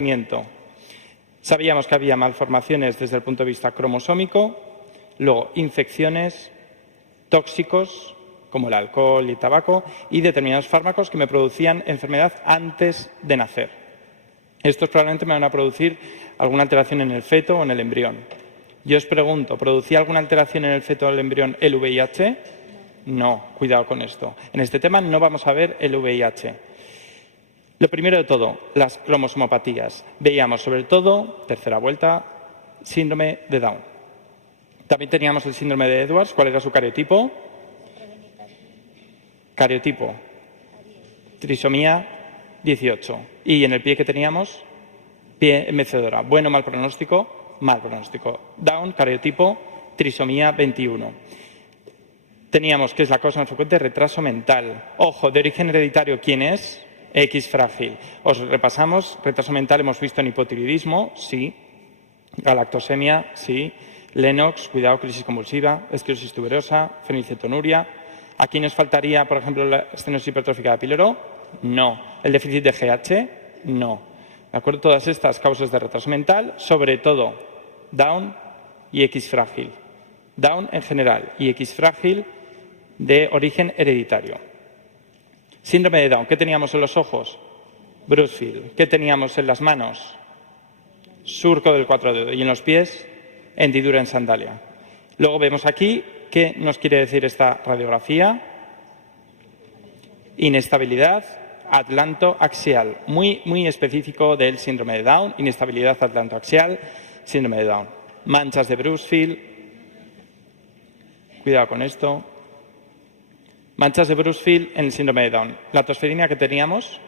nacimiento. Sabíamos que había malformaciones desde el punto de vista cromosómico, luego infecciones, tóxicos, como el alcohol y el tabaco, y determinados fármacos que me producían enfermedad antes de nacer. Estos probablemente me van a producir alguna alteración en el feto o en el embrión. Yo os pregunto, ¿producía alguna alteración en el feto o el embrión el VIH? No, cuidado con esto. En este tema no vamos a ver el VIH. Lo primero de todo, las cromosomopatías. Veíamos sobre todo, tercera vuelta, síndrome de Down. También teníamos el síndrome de Edwards. ¿Cuál era su cariotipo? Cariotipo. Trisomía 18. Y en el pie que teníamos, pie mecedora. ¿Bueno o mal pronóstico? Mal pronóstico. Down, cariotipo, trisomía 21. Teníamos, que es la cosa más frecuente, retraso mental. Ojo, de origen hereditario, ¿quién es? X frágil. Os repasamos. Retraso mental hemos visto en hipotiroidismo, sí. Galactosemia, sí. Lennox, cuidado, crisis convulsiva. Esclerosis tuberosa, fenilcetonuria. ¿Aquí nos faltaría, por ejemplo, la estenosis hipertrófica de Píloro? No. ¿El déficit de GH? No. ¿De acuerdo? Todas estas causas de retraso mental, sobre todo Down y X frágil. Down en general y X frágil de origen hereditario. Síndrome de Down. ¿Qué teníamos en los ojos? Bruchfield. ¿Qué teníamos en las manos? Surco del 4 dedo. Y en los pies, hendidura en sandalia. Luego vemos aquí, ¿qué nos quiere decir esta radiografía? Inestabilidad atlantoaxial. Muy específico del síndrome de Down. Inestabilidad atlantoaxial, síndrome de Down. Manchas de Bruchfield. Cuidado con esto. Manchas de Bruchfield en el síndrome de Down. La tosferina que teníamos,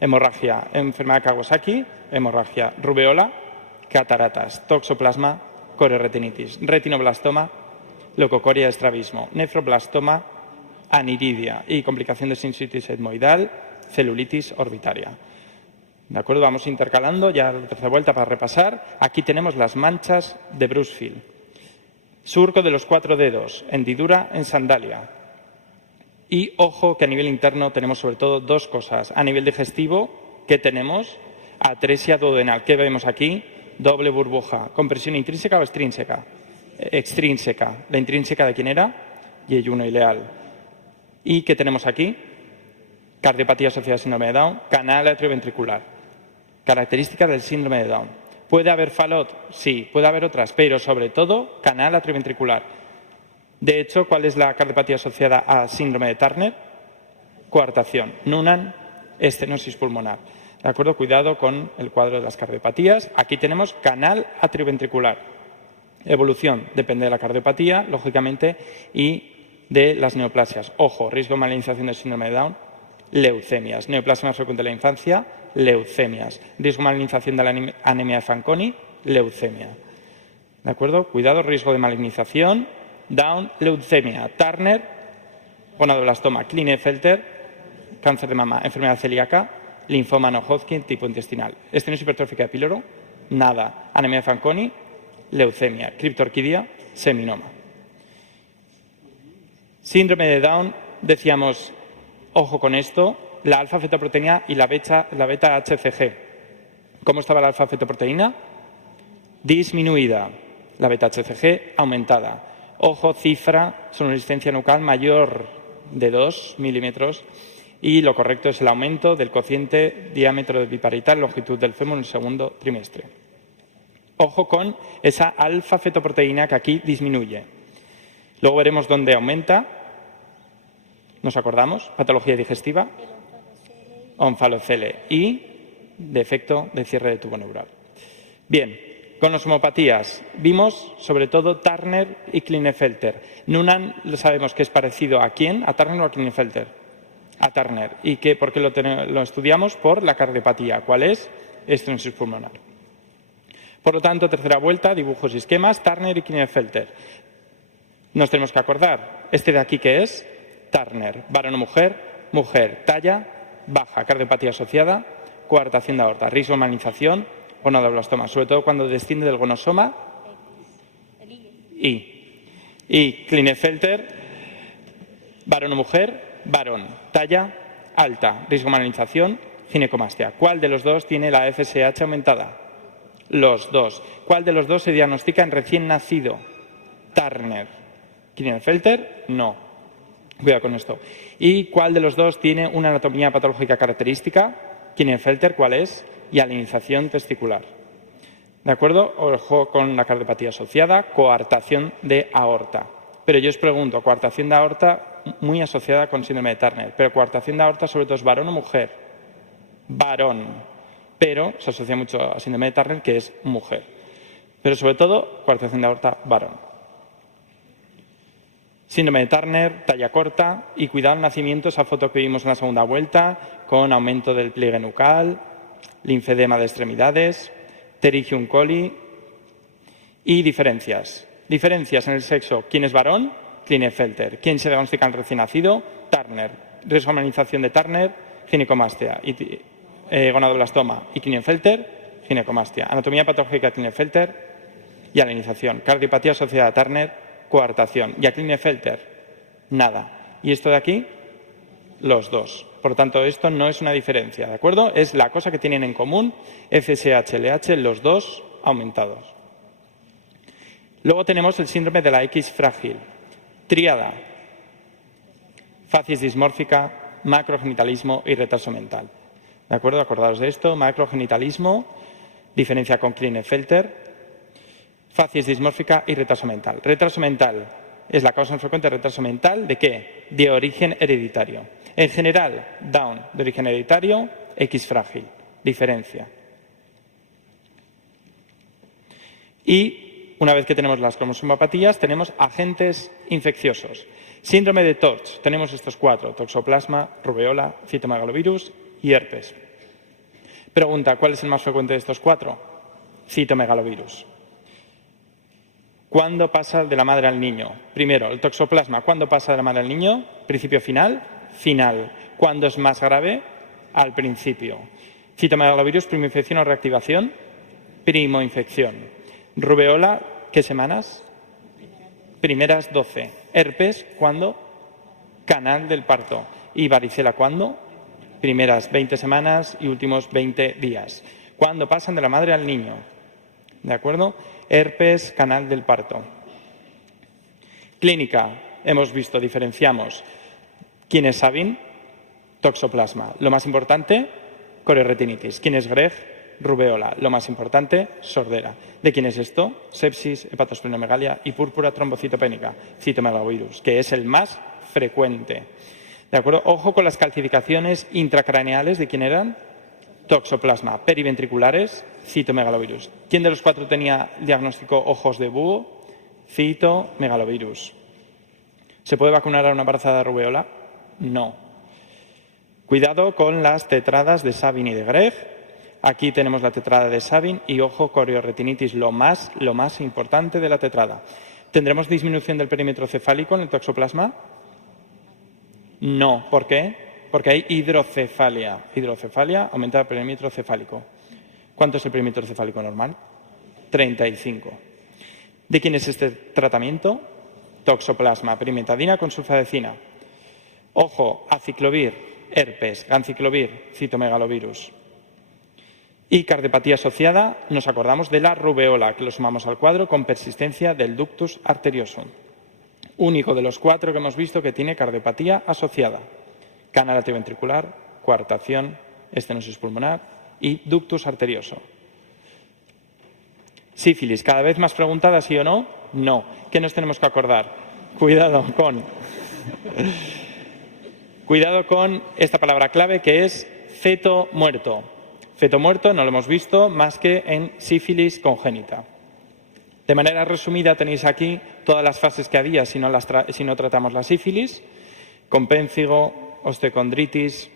hemorragia, enfermedad de Kawasaki, hemorragia, rubeola, cataratas, toxoplasma, corioretinitis, retinoblastoma, leucocoria, estrabismo, nefroblastoma, aniridia y complicación de sinusitis etmoidal, celulitis orbitaria. ¿De acuerdo? Vamos intercalando ya la tercera vuelta para repasar. Aquí tenemos las manchas de Bruchfield. Surco de los 4 dedos, hendidura en sandalia. Y ojo que a nivel interno tenemos sobre todo dos cosas. A nivel digestivo, ¿qué tenemos? Atresia duodenal. ¿Qué vemos aquí? Doble burbuja. ¿Compresión intrínseca o extrínseca? Extrínseca. ¿La intrínseca de quién era? Yeyuno ileal. ¿Y qué tenemos aquí? Cardiopatía asociada al síndrome de Down. Canal atrioventricular. Característica del síndrome de Down. ¿Puede haber Fallot? Sí. Puede haber otras, pero sobre todo canal atrioventricular. De hecho, ¿cuál es la cardiopatía asociada a síndrome de Turner? Coartación. Noonan, estenosis pulmonar. ¿De acuerdo? Cuidado con el cuadro de las cardiopatías. Aquí tenemos canal atrioventricular. Evolución depende de la cardiopatía, lógicamente, y de las neoplasias. Ojo, riesgo de malignización del síndrome de Down, leucemias. Neoplasia más frecuente de la infancia, leucemias. Riesgo de malignización de la anemia de Fanconi, leucemia. ¿De acuerdo? Cuidado, riesgo de malignización. Down, leucemia, Turner, gonadoblastoma, Klinefelter, cáncer de mama, enfermedad celíaca, linfoma no Hodgkin, tipo intestinal. Estenosis hipertrófica de Píloro, nada. Anemia de Fanconi, leucemia, criptorquidia, seminoma. Síndrome de Down, decíamos, ojo con esto, la alfa-fetoproteína y la beta-HCG. ¿Cómo estaba la alfa-fetoproteína? Disminuida. La beta-HCG aumentada. Ojo, cifra, sonoristencia nucal mayor de 2 milímetros y lo correcto es el aumento del cociente diámetro del biparietal, longitud del fémur en el segundo trimestre. Ojo con esa alfa-fetoproteína que aquí disminuye. Luego veremos dónde aumenta. ¿Nos acordamos? Patología digestiva. Onfalocele y defecto de cierre de tubo neural. Bien. Con las homopatías vimos sobre todo Turner y Klinefelter. Noonan sabemos que es parecido a quién, a Turner o a Klinefelter. A Turner. ¿Y por qué lo estudiamos? Por la cardiopatía. ¿Cuál es? Estenosis pulmonar. Por lo tanto, tercera vuelta, dibujos y esquemas, Turner y Klinefelter. Nos tenemos que acordar. Este de aquí, ¿qué es? Turner. Varón o mujer, mujer. Talla baja, cardiopatía asociada, coartación de aorta, riesgo de malignización, gonadoblastoma, sobre todo cuando desciende del gonosoma y Klinefelter, varón o mujer, varón, talla alta, riesgo de malignización, ginecomastia. ¿Cuál de los dos tiene la FSH aumentada? Los dos. ¿Cuál de los dos se diagnostica en recién nacido? Turner. Klinefelter, no. Cuidado con esto. ¿Y cuál de los dos tiene una anatomía patológica característica? Klinefelter, ¿cuál es? Y alinización testicular. ¿De acuerdo? Ojo con la cardiopatía asociada, coartación de aorta. Pero yo os pregunto, coartación de aorta muy asociada con síndrome de Turner, pero coartación de aorta sobre todo es varón o mujer. Varón, pero se asocia mucho a síndrome de Turner, que es mujer. Pero sobre todo, coartación de aorta, varón. Síndrome de Turner, talla corta y cuidado al nacimiento, esa foto que vimos en la segunda vuelta, con aumento del pliegue nucal, linfedema de extremidades, pterygium coli y diferencias. Diferencias en el sexo. ¿Quién es varón? Klinefelter. ¿Quién se diagnostica en recién nacido? Turner. Riesgo de humanización de Turner, ginecomastia. Gonadoblastoma y Klinefelter, ginecomastia. Anatomía patológica de Klinefelter y alinización. Cardiopatía asociada a Turner, coartación. Y a Klinefelter, nada. Y esto de aquí, los dos. Por lo tanto, esto no es una diferencia, ¿de acuerdo? Es la cosa que tienen en común FSH, LH, los dos aumentados. Luego tenemos el síndrome de la X frágil. Tríada. Facies dismórfica, macrogenitalismo y retraso mental. ¿De acuerdo? Acordaos de esto. Macrogenitalismo, diferencia con Klinefelter, facies dismórfica y retraso mental. Retraso mental es la causa más frecuente de retraso mental. ¿De qué? De origen hereditario. En general, Down, de origen hereditario, X frágil. Diferencia. Y una vez que tenemos las cromosomopatías, tenemos agentes infecciosos. Síndrome de Torch. Tenemos estos cuatro: toxoplasma, rubeola, citomegalovirus y herpes. Pregunta, ¿cuál es el más frecuente de estos cuatro? Citomegalovirus. ¿Cuándo pasa de la madre al niño? Primero, el toxoplasma. ¿Cuándo pasa de la madre al niño? ¿Principio final? Final. ¿Cuándo es más grave? Al principio. Citomegalovirus, primoinfección o reactivación. Primoinfección. Rubeola, ¿qué semanas? Primeras 12. Herpes, ¿cuándo? Canal del parto. ¿Y varicela cuándo? Primeras 20 semanas y últimos 20 días. ¿Cuándo pasan de la madre al niño? ¿De acuerdo? Herpes, canal del parto. Clínica, hemos visto, diferenciamos. ¿Quién es Sabin? Toxoplasma. Lo más importante, corioretinitis. ¿Quién es Greg? Rubeola. Lo más importante, sordera. ¿De quién es esto? Sepsis, hepatosplenomegalia y púrpura trombocitopénica. Citomegalovirus, que es el más frecuente. ¿De acuerdo? Ojo con las calcificaciones intracraneales. ¿De quién eran? Toxoplasma. Periventriculares, citomegalovirus. ¿Quién de los cuatro tenía diagnóstico ojos de búho? Citomegalovirus. ¿Se puede vacunar a una embarazada de rubeola? No. Cuidado con las tetradas de Sabin y de Greg. Aquí tenemos la tetrada de Sabin y, ojo, corioretinitis, lo más importante de la tetrada. ¿Tendremos disminución del perímetro cefálico en el toxoplasma? No. ¿Por qué? Porque hay hidrocefalia. Hidrocefalia aumenta el perímetro cefálico. ¿Cuánto es el perímetro cefálico normal? 35. ¿De quién es este tratamiento? Toxoplasma, perimetadina con sulfadecina. Ojo, aciclovir, herpes, ganciclovir, citomegalovirus. Y cardiopatía asociada, nos acordamos de la rubeola, que lo sumamos al cuadro con persistencia del ductus arteriosum. Único de los cuatro que hemos visto que tiene cardiopatía asociada. Canal atrioventricular, coartación, estenosis pulmonar y ductus arterioso. Sífilis, cada vez más preguntada, ¿sí o no? No. ¿Qué nos tenemos que acordar? Cuidado con esta palabra clave que es feto muerto. Feto muerto no lo hemos visto más que en sífilis congénita. De manera resumida tenéis aquí todas las fases que había si no tratamos la sífilis: compénfigo, osteocondritis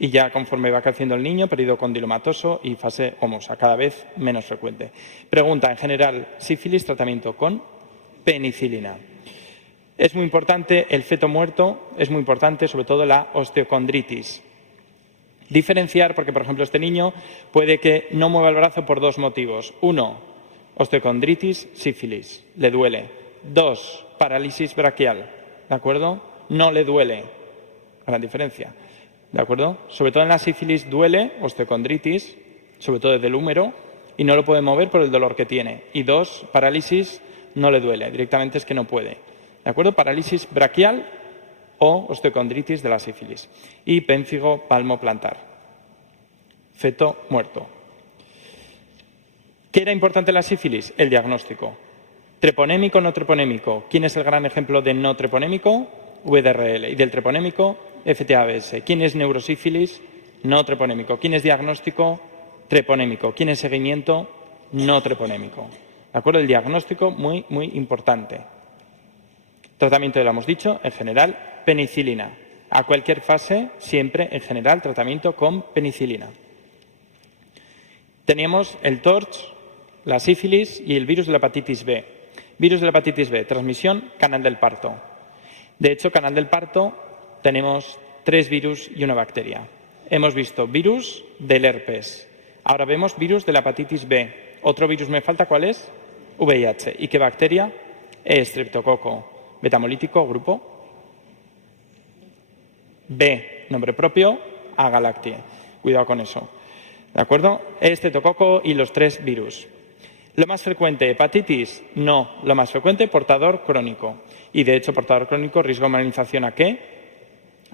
y ya conforme va creciendo el niño, periodo condilomatoso y fase homosa, cada vez menos frecuente. Pregunta, en general, sífilis, tratamiento con penicilina. Es muy importante el feto muerto, es muy importante sobre todo la osteocondritis. Diferenciar, porque por ejemplo este niño puede que no mueva el brazo por dos motivos. 1, osteocondritis, sífilis, le duele. 2, parálisis braquial, ¿de acuerdo? No le duele, gran diferencia. ¿De acuerdo? Sobre todo en la sífilis duele, osteocondritis, sobre todo desde el húmero, y no lo puede mover por el dolor que tiene. Y 2, parálisis, no le duele, directamente es que no puede. ¿De acuerdo? Parálisis braquial o osteocondritis de la sífilis. Y pénfigo palmoplantar. Feto muerto. ¿Qué era importante en la sífilis? El diagnóstico. Treponémico o no treponémico. ¿Quién es el gran ejemplo de no treponémico? VDRL. Y del treponémico, FTABS. ¿Quién es neurosífilis? No treponémico. ¿Quién es diagnóstico? Treponémico. ¿Quién es seguimiento? No treponémico. ¿De acuerdo? El diagnóstico muy, muy importante. Tratamiento, ya lo hemos dicho, en general, penicilina. A cualquier fase, siempre, en general, tratamiento con penicilina. Teníamos el TORCH, la sífilis y el virus de la hepatitis B. Virus de la hepatitis B, transmisión, canal del parto. De hecho, canal del parto, tenemos 3 virus y una bacteria. Hemos visto virus del herpes. Ahora vemos virus de la hepatitis B. Otro virus me falta, ¿cuál es? VIH. ¿Y qué bacteria? Estreptococo. Betamolítico, grupo B, nombre propio, Agalactiae. Cuidado con eso. ¿De acuerdo? Estreptococo y los 3 virus. ¿Lo más frecuente, hepatitis? No. Lo más frecuente, portador crónico. Y de hecho, portador crónico, riesgo de malinización ¿a qué?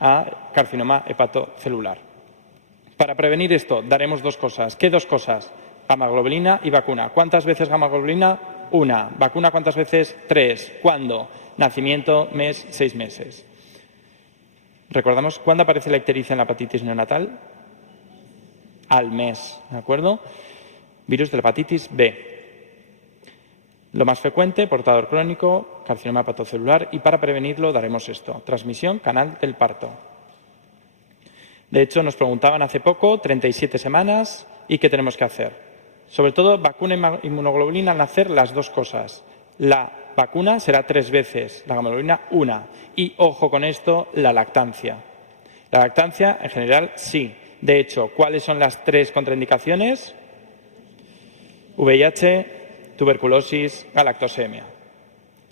A carcinoma hepatocelular. Para prevenir esto, daremos 2 cosas. ¿Qué 2 cosas? Gamaglobulina y vacuna. ¿Cuántas veces gamaglobulina? 1. ¿Vacuna cuántas veces? 3. ¿Cuándo? Nacimiento, mes, 6 meses. ¿Recordamos cuándo aparece la ictericia en la hepatitis neonatal? Al mes, ¿de acuerdo? Virus de la hepatitis B. Lo más frecuente, portador crónico, carcinoma hepatocelular, y para prevenirlo daremos esto. Transmisión, canal del parto. De hecho, nos preguntaban hace poco, 37 semanas, ¿y qué tenemos que hacer? Sobre todo, vacuna y inmunoglobulina al nacer, las 2 cosas. La vacuna será 3 veces, la gamaglobulina 1. Y, ojo con esto, la lactancia. La lactancia, en general, sí. De hecho, ¿cuáles son las 3 contraindicaciones? VIH, tuberculosis, galactosemia.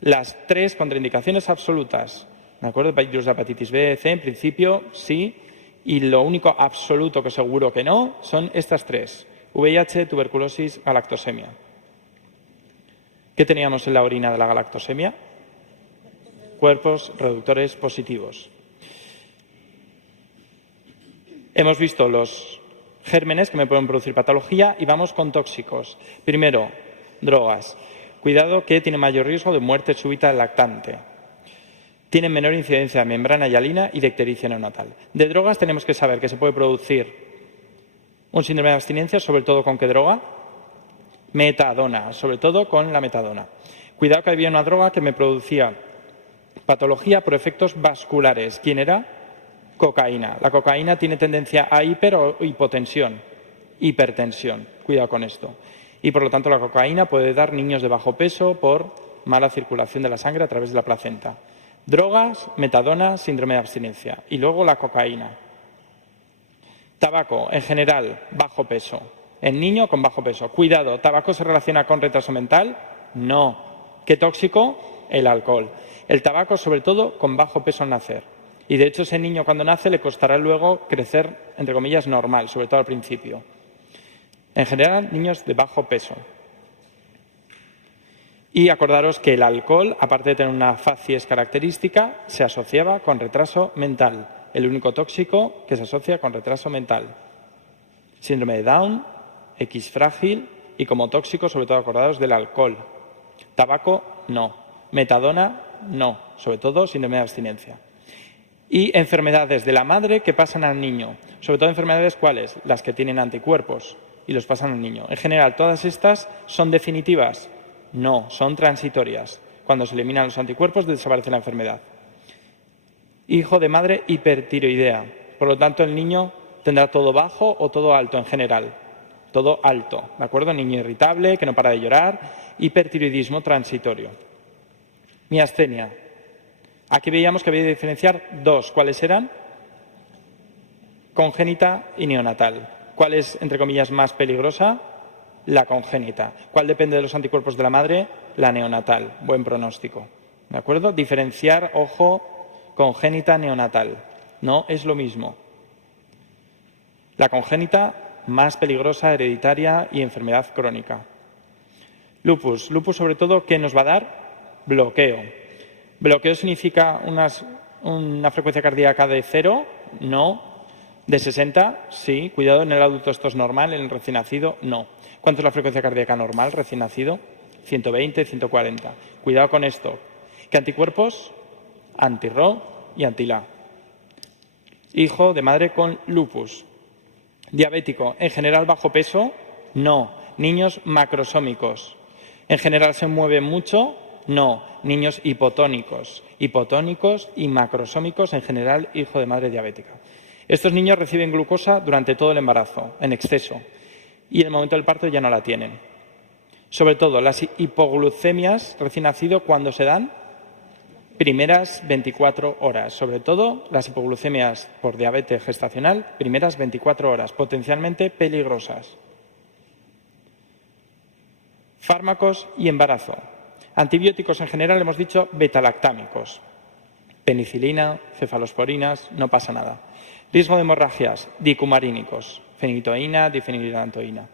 Las 3 contraindicaciones absolutas. ¿De acuerdo? Virus de hepatitis B, C, en principio, sí. Y lo único absoluto que seguro que no son estas 3. VIH, tuberculosis, galactosemia. ¿Qué teníamos en la orina de la galactosemia? Cuerpos reductores positivos. Hemos visto los gérmenes que me pueden producir patología y vamos con tóxicos. Primero, drogas. Cuidado que tiene mayor riesgo de muerte súbita del lactante. Tienen menor incidencia de membrana hialina y de ictericia neonatal. De drogas tenemos que saber que se puede producir un síndrome de abstinencia, sobre todo con qué droga? Metadona, sobre todo con la metadona. Cuidado que había una droga que me producía patología por efectos vasculares. ¿Quién era? Cocaína. La cocaína tiene tendencia a hiper o hipotensión, hipertensión. Cuidado con esto. Y por lo tanto la cocaína puede dar niños de bajo peso por mala circulación de la sangre a través de la placenta. Drogas, metadona, síndrome de abstinencia. Y luego la cocaína. Tabaco, en general, bajo peso. En niño con bajo peso. Cuidado, ¿tabaco se relaciona con retraso mental? No. ¿Qué tóxico? El alcohol. El tabaco, sobre todo, con bajo peso al nacer. Y de hecho, ese niño cuando nace le costará luego crecer, entre comillas, normal, sobre todo al principio. En general, niños de bajo peso. Y acordaros que el alcohol, aparte de tener una facies característica, se asociaba con retraso mental. El único tóxico que se asocia con retraso mental. Síndrome de Down, X frágil y como tóxico, sobre todo acordaros del alcohol. Tabaco, no. Metadona, no. Sobre todo síndrome de abstinencia. Y enfermedades de la madre que pasan al niño. Sobre todo enfermedades, ¿cuáles? Las que tienen anticuerpos y los pasan al niño. En general, ¿todas estas son definitivas? No, son transitorias. Cuando se eliminan los anticuerpos, desaparece la enfermedad. Hijo de madre hipertiroidea. Por lo tanto, el niño tendrá todo bajo o todo alto en general. Todo alto, ¿de acuerdo? Niño irritable, que no para de llorar. Hipertiroidismo transitorio. Miastenia. Aquí veíamos que había que diferenciar 2. ¿Cuáles eran? Congénita y neonatal. ¿Cuál es, entre comillas, más peligrosa? La congénita. ¿Cuál depende de los anticuerpos de la madre? La neonatal. Buen pronóstico. ¿De acuerdo? Diferenciar, ojo, congénita, neonatal. No es lo mismo. La congénita, más peligrosa, hereditaria y enfermedad crónica. Lupus. Lupus, sobre todo, ¿qué nos va a dar? Bloqueo. ¿Bloqueo significa una frecuencia cardíaca de 0? No. ¿De 60? Sí. Cuidado, en el adulto esto es normal, en el recién nacido no. ¿Cuánto es la frecuencia cardíaca normal recién nacido? 120, 140. Cuidado con esto. ¿Qué anticuerpos? Anti-Ro y anti-La. Hijo de madre con lupus. Diabético. ¿En general bajo peso? No. Niños macrosómicos. ¿En general se mueven mucho? No. Niños hipotónicos. Hipotónicos y macrosómicos, en general, hijo de madre diabética. Estos niños reciben glucosa durante todo el embarazo, en exceso, y en el momento del parto ya no la tienen. Sobre todo, las hipoglucemias recién nacido, ¿cuándo se dan? Primeras 24 horas. Sobre todo, las hipoglucemias por diabetes gestacional, primeras 24 horas, potencialmente peligrosas. Fármacos y embarazo. Antibióticos en general, hemos dicho betalactámicos. Penicilina, cefalosporinas, no pasa nada. Riesgo de hemorragias, dicumarínicos, fenitoína, difenilantoína.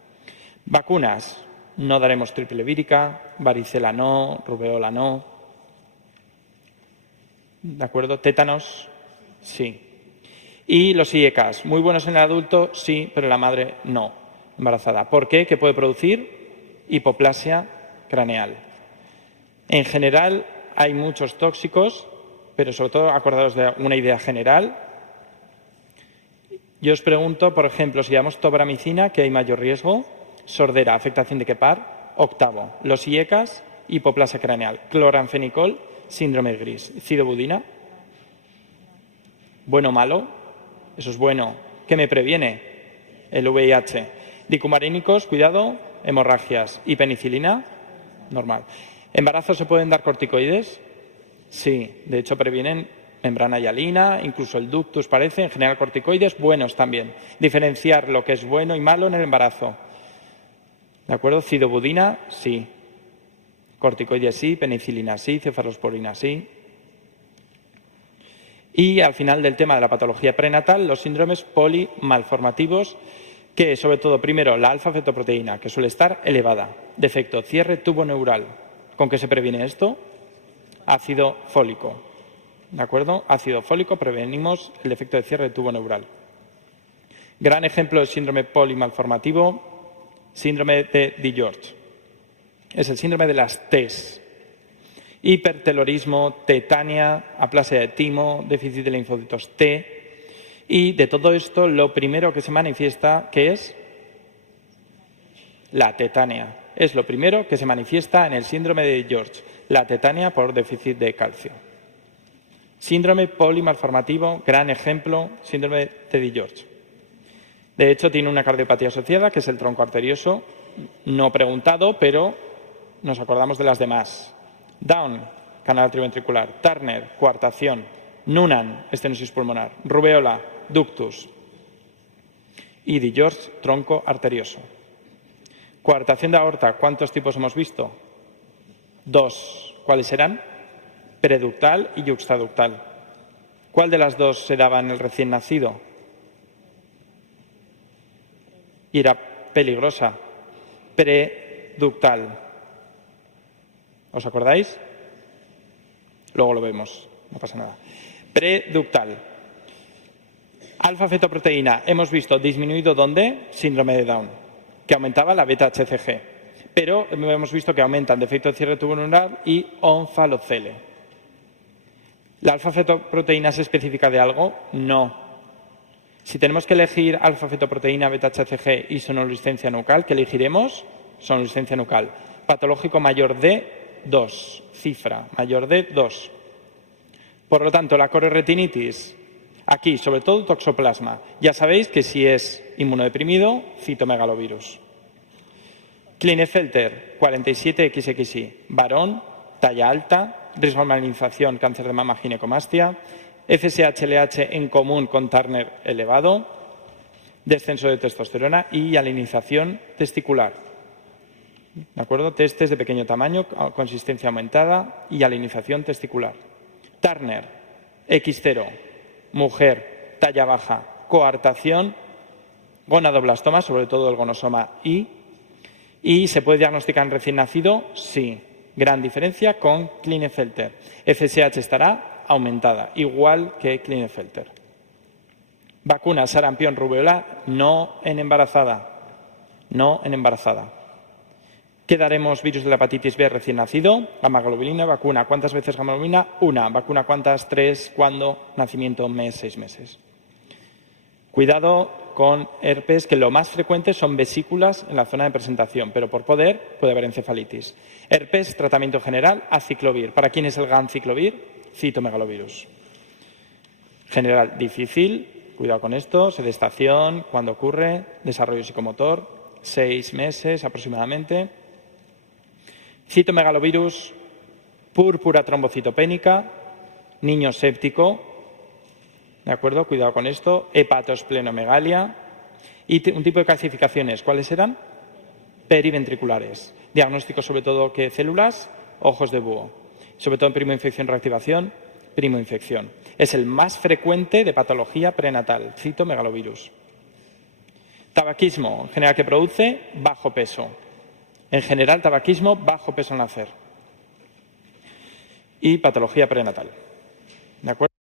Vacunas, no daremos triple vírica, varicela no, rubeola no. ¿De acuerdo? Tétanos, sí. Y los IECAS, muy buenos en el adulto, sí, pero en la madre no, embarazada. ¿Por qué? ¿Qué puede producir? Hipoplasia craneal. En general hay muchos tóxicos, pero sobre todo acordaros de una idea general. Yo os pregunto, por ejemplo, si llevamos tobramicina, ¿qué hay mayor riesgo? Sordera, afectación de qué par. Octavo, los IECAS, hipoplasia craneal. Cloranfenicol, síndrome gris. Cidobudina. ¿Bueno o malo? Eso es bueno. ¿Qué me previene? El VIH. Dicumarínicos, cuidado, hemorragias. ¿Y penicilina? Normal. ¿Embarazos se pueden dar corticoides? Sí, de hecho previenen membrana hialina, incluso el ductus parece, en general corticoides buenos también. Diferenciar lo que es bueno y malo en el embarazo. ¿De acuerdo? Cidobudina, sí. Corticoides sí, penicilina sí, cefalosporina sí. Y al final del tema de la patología prenatal, los síndromes polimalformativos, que sobre todo, primero, la alfa-fetoproteína, que suele estar elevada. Defecto, cierre tubo neural. ¿Con qué se previene esto? Ácido fólico. ¿De acuerdo? Ácido fólico, prevenimos el defecto de cierre de tubo neural. Gran ejemplo de síndrome polimalformativo, síndrome de DiGeorge. Es el síndrome de las T's. Hipertelorismo, tetania, aplasia de timo, déficit de linfocitos T. Y de todo esto, lo primero que se manifiesta, ¿qué es? La tetania. Es lo primero que se manifiesta en el síndrome de DiGeorge, la tetania por déficit de calcio. Síndrome polimalformativo, gran ejemplo, síndrome de DiGeorge. De hecho, tiene una cardiopatía asociada, que es el tronco arterioso, no preguntado, pero nos acordamos de las demás. Down, canal atrioventricular. Turner, coartación. Noonan, estenosis pulmonar. Rubeola, ductus. Y DiGeorge, tronco arterioso. Coartación de aorta, ¿cuántos tipos hemos visto? 2. ¿Cuáles serán? Preductal y yuxtaductal. ¿Cuál de las dos se daba en el recién nacido? Y era peligrosa. Preductal. ¿Os acordáis? Luego lo vemos, no pasa nada. Preductal. Alfa-fetoproteína, hemos visto disminuido ¿dónde? Síndrome de Down, que aumentaba la beta-HCG. Pero hemos visto que aumentan defecto de cierre tubo neural y onfalocele. ¿La alfa-fetoproteína es específica de algo? No. Si tenemos que elegir alfa-fetoproteína, beta-HCG y sonoluescencia nucal, ¿qué elegiremos? Sonoluescencia nucal. Patológico mayor de 2, cifra, mayor de 2. Por lo tanto, la coriretinitis, aquí, sobre todo toxoplasma. Ya sabéis que si es inmunodeprimido, citomegalovirus. Klinefelter, 47XXI, varón, talla alta, riesgo de malignización, cáncer de mama, ginecomastia, FSH-LH en común con Turner elevado, descenso de testosterona y alinización testicular. ¿De acuerdo? Testes de pequeño tamaño, consistencia aumentada y alinización testicular. Turner, X0, mujer, talla baja, coartación Gonadoblastoma, sobre todo el gonosoma I. ¿Y se puede diagnosticar en recién nacido? Sí. Gran diferencia con Klinefelter. FSH estará aumentada, igual que Klinefelter. Vacuna sarampión, rubéola, no en embarazada. No en embarazada. ¿Qué daremos virus de la hepatitis B recién nacido? Gamma-globulina, vacuna. ¿Cuántas veces gamma-globulina? Una. ¿Vacuna cuántas? 3. ¿Cuándo? Nacimiento, mes, 6 meses. Cuidado con herpes, que lo más frecuente son vesículas en la zona de presentación, pero por poder puede haber encefalitis. Herpes, tratamiento general, aciclovir. ¿Para quién es el ganciclovir? Citomegalovirus. General, difícil, cuidado con esto, sedestación, ¿cuándo ocurre? Desarrollo psicomotor, 6 meses aproximadamente. Citomegalovirus, púrpura trombocitopénica, niño séptico, ¿de acuerdo? Cuidado con esto. Hepatosplenomegalia. Y un tipo de calcificaciones, ¿cuáles eran? Periventriculares. Diagnóstico sobre todo que células, ojos de búho. Sobre todo en primoinfección, reactivación, primoinfección. Es el más frecuente de patología prenatal, citomegalovirus. Tabaquismo, en general, que produce bajo peso. En general, tabaquismo, bajo peso al nacer. Y patología prenatal. ¿De acuerdo?